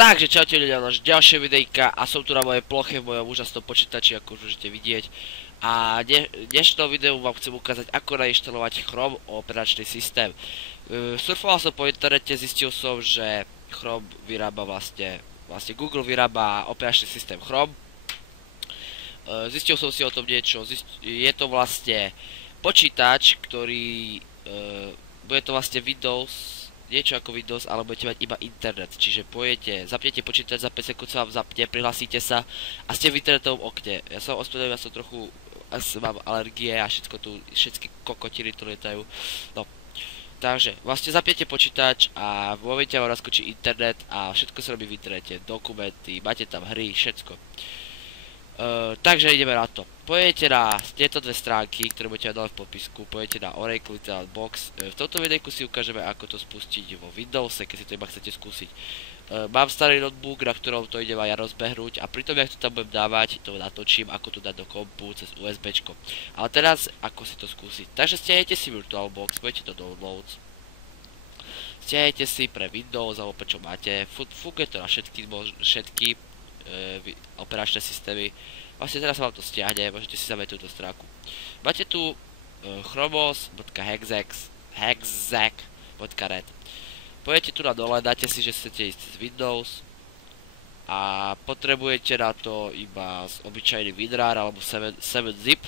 Takže čaute ľudia, náš ďalšie videjka a som tu na mojej ploche v mojom úžasnom počítači, ako už môžete vidieť. A dnešného videu vám chcem ukázať, ako nainštalovať Chrome operačný systém. Surfoval som po internete, zistil som, že Chrome vyrába vlastne Google vyrába operačný systém Chrome. Zistil som si o tom niečo, je to vlastne počítač, ktorý bude to vlastne Windows, niečo ako Windows, ale budete mať iba internet, čiže pojete, zapnete počítač, za 5 sekúnd sa vám zapne, prihlásíte sa a ste v internetovom okne. Ja som ospravedlňujem, ja som trochu, mám alergie a všetky kokotiny tu lietajú. No, takže vlastne zapnete počítač a v momente vám naskočí internet a všetko sa robí v internete, dokumenty, máte tam hry, všetko. Takže ideme na to. Pojete na tieto dve stránky, ktoré budete mať dole v popisku, pojete na Oracle Literal Box. V tomto videjku si ukážeme, ako to spustiť vo Windowse, keď si to iba chcete skúsiť. Mám starý notebook, na ktorom to idem aj ja rozbehnúť a pritom, jak to tam budem dávať, to natočím, ako to dať do kompu cez USBčko. Ale teraz, ako si to skúsiť. Takže stiahnete si VirtualBox, pojete do Downloads. Stiahnete si pre Windows, alebo prečo máte. Funguje to na všetky operačné systémy. Vlastne teraz sa vám to stiahne, môžete si zaviesť túto stránku. Máte tu chromos.hexac.red. Pojete tu na dole, dáte si, že chcete ísť z Windows a potrebujete na to iba obyčajný WinRAR alebo 7-zip.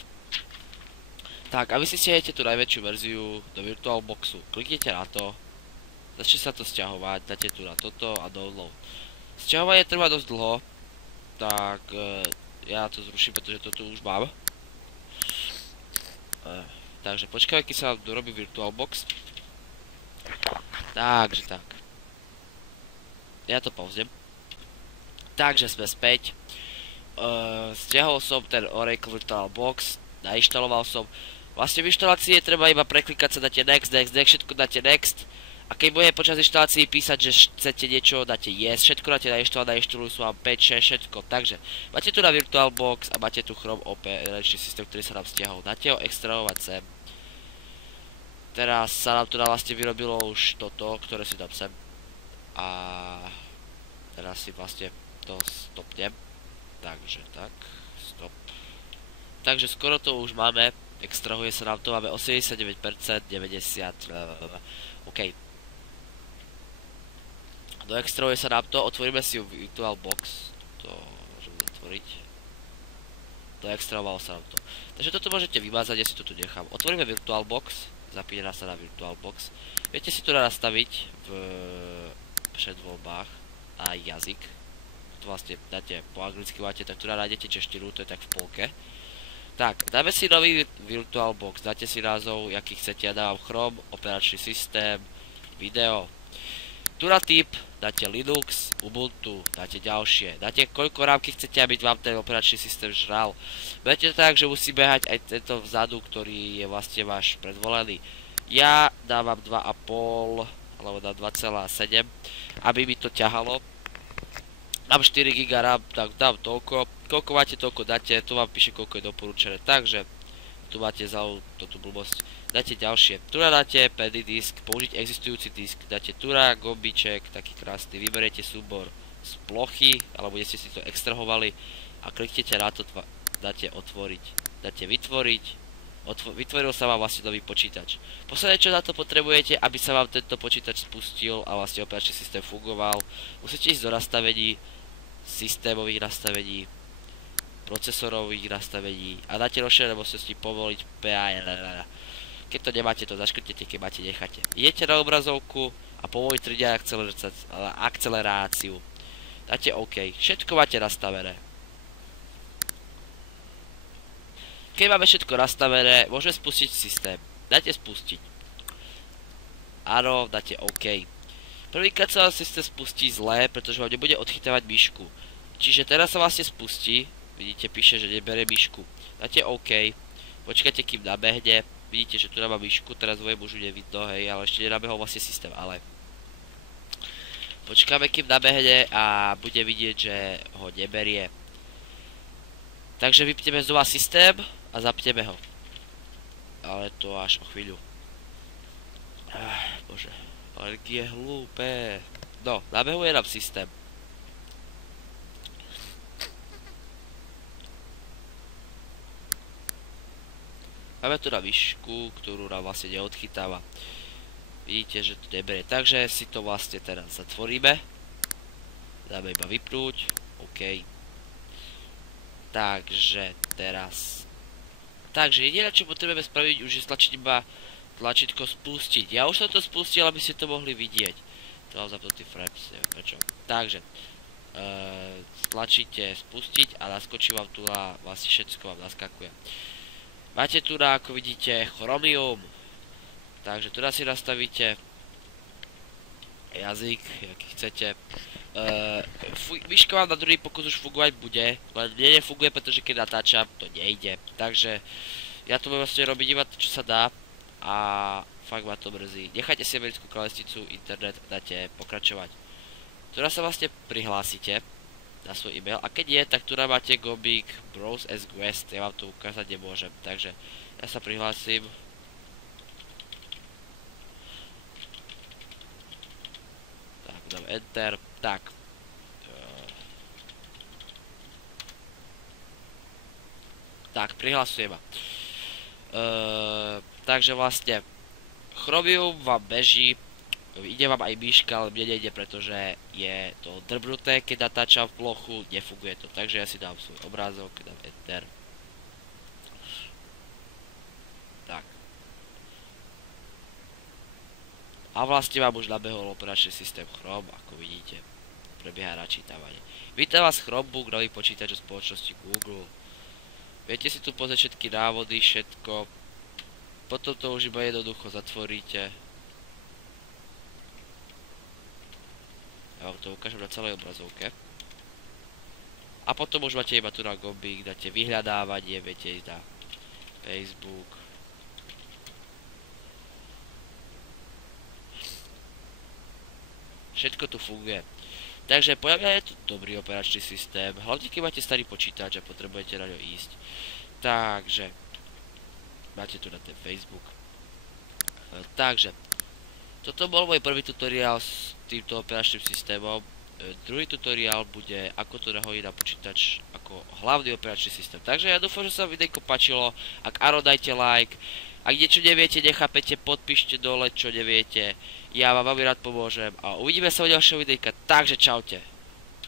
Tak, a vy si stiahnete tú najväčšiu verziu do VirtualBoxu. Kliknete na to, začne sa to stiahovať, dáte tu na toto a download. Sťahovanie trvá dosť dlho, tak ja to zruším, pretože to tu už mám. Takže počkaj, keď sa dorobí VirtualBox. Takže tak. Ja to pauznem. Takže sme späť. Stiahol som ten Oracle VirtualBox, nainštaloval som. Vlastne v inštalácii treba iba preklikať sa, dáte next, všetko dáte next. A keď bude počas inštalácií písať, že chcete niečo, dáte yes, všetko dáte nainštalujú sú vám 5, 6, všetko. Takže máte tu na VirtualBox a máte tu Chrome operačný systém, ktorý sa nám stiahol. Dáte ho extrahovať sem. Teraz sa nám tu vlastne vyrobilo už toto, ktoré si dám sem. A teraz si vlastne to stopnem. Takže tak, stop. Takže skoro to už máme, extrahuje sa nám to, máme 89%, 90%, OK. Doextrahuje sa nám to, otvoríme si VirtualBox, to môžeme otvoriť. Doextrahovalo sa nám to. Takže toto môžete vymazať, ja si to tu nechám. Otvoríme VirtualBox, zapína sa na VirtualBox. Viete si tu nastaviť v predvoľbách aj jazyk. To vlastne dáte po anglicky máte, tak tu nájdete češtinu, to je tak v polke. Tak, dáme si nový VirtualBox, dáte si názov, jaký chcete, ja dávam Chrome, operačný systém, video. Tu na typ dáte Linux, Ubuntu, dáte ďalšie. Dáte koľko rámky chcete, aby vám ten operačný systém žral. Budete tak, že musí behať aj tento vzadu, ktorý je vlastne váš predvolený. Ja dávam 2,5 alebo na 2,7, aby mi to ťahalo. Mám 4 GB RAM, tak dám toľko. Koľko máte, toľko dáte, tu vám píše, koľko je doporučené. Takže tu máte za tú blbosť. Dáte ďalšie. Tu dáte pedy disk, použiť existujúci disk. Dáte tu gombíček, taký krásny. Vyberiete súbor z plochy, alebo kde ste si to extrahovali a kliknete na to, dáte otvoriť. Dáte vytvoriť. Vytvoril sa vám vlastne nový počítač. Posledné, čo na to potrebujete, aby sa vám tento počítač spustil a vlastne operačný systém fungoval, musíte ísť do nastavení, systémových nastavení, procesorových nastavení a dáte rozšírené možnosti povoliť PA. Keď to nemáte, to zaškrtnete, keď máte, necháte. Idete na obrazovku a povoliť 3D akceleráciu. Dáte OK. Všetko máte nastavené. Keď máme všetko nastavené, môžeme spustiť systém. Dáte spustiť. Áno, dáte OK. Prvýkrát sa vám systém spustí zle, pretože vám nebude odchytávať myšku. Čiže teraz sa vlastne spustí. Vidíte, píše, že nebere myšku. Dáte OK. Počkajte, kým nabehne. Vidíte, že tu nemá myšku, teraz dvoje už nevidno, hej, ale ešte nenabehol vlastne systém, ale počkáme, kým nabehne a bude vidieť, že ho neberie. Takže vypneme znova systém a zapneme ho. Ale to až o chvíľu. Bože, alergie hlúpe. No, nabehuje nám systém. Máme tu na výšku, ktorú nám vlastne neodchytáva. Vidíte, že to neberie. Takže si to vlastne teraz zatvoríme. Dáme iba vypnúť. OK. Takže teraz. Takže jediné, čo potrebujeme spraviť, už je stlačiť iba tlačítko spustiť. Ja už som to spustil, aby ste to mohli vidieť. To mám zapnutý frames, neviem prečo. Takže stlačíte spustiť a naskočí vám tu na vlastne všetko vám naskakuje. Máte tu na, ako vidíte, Chromium. Takže tu si nastavíte jazyk, aký chcete. Myška vám na druhý pokus už fungovať bude, len nefunguje, pretože keď natáčam, to nejde. Takže ja to budem vlastne robiť iba to, čo sa dá a fakt ma to mrzí. Nechajte si americkú klávesnicu, internet, dáte pokračovať. Tu sa vlastne prihlásite na svoj e-mail a keď je, tak tu máte gombík Browse as Guest, ja vám to ukázať nemôžem, takže ja sa prihlásim. Tak, dám Enter, tak. Tak, prihlasujem ma. Takže vlastne Chromium vám beží, ide vám aj myška, ale mne nejde, pretože je to drbnuté, keď natáčam plochu, nefunguje to. Takže ja si dám svoj obrázok, dám Enter. Tak. A vlastne vám už nabehol operačný systém Chrome, ako vidíte. Prebieha načítavanie. Vítam vás Chromebook, nový počítač o spoločnosti Google. Viete si tu pozrieť všetky návody, všetko. Potom to už iba jednoducho zatvoríte. Ja vám to ukážem na celej obrazovke. A potom už máte iba tu na gombík, dáte vyhľadávanie, viete ísť na Facebook. Všetko tu funguje. Takže podľa mňa je to dobrý operačný systém, hlavne keď máte starý počítač a potrebujete na ňo ísť. Takže máte tu na ten Facebook. Takže toto bol môj prvý tutoriál s týmto operačným systémom. Druhý tutoriál bude ako to nahodiť na počítač ako hlavný operačný systém. Takže ja dúfam, že sa vám videjko páčilo. Ak áno, dajte like. Ak niečo neviete, nechápete, podpíšte dole, čo neviete. Ja vám veľmi rád pomôžem a uvidíme sa u ďalšieho videjka. Takže čaute.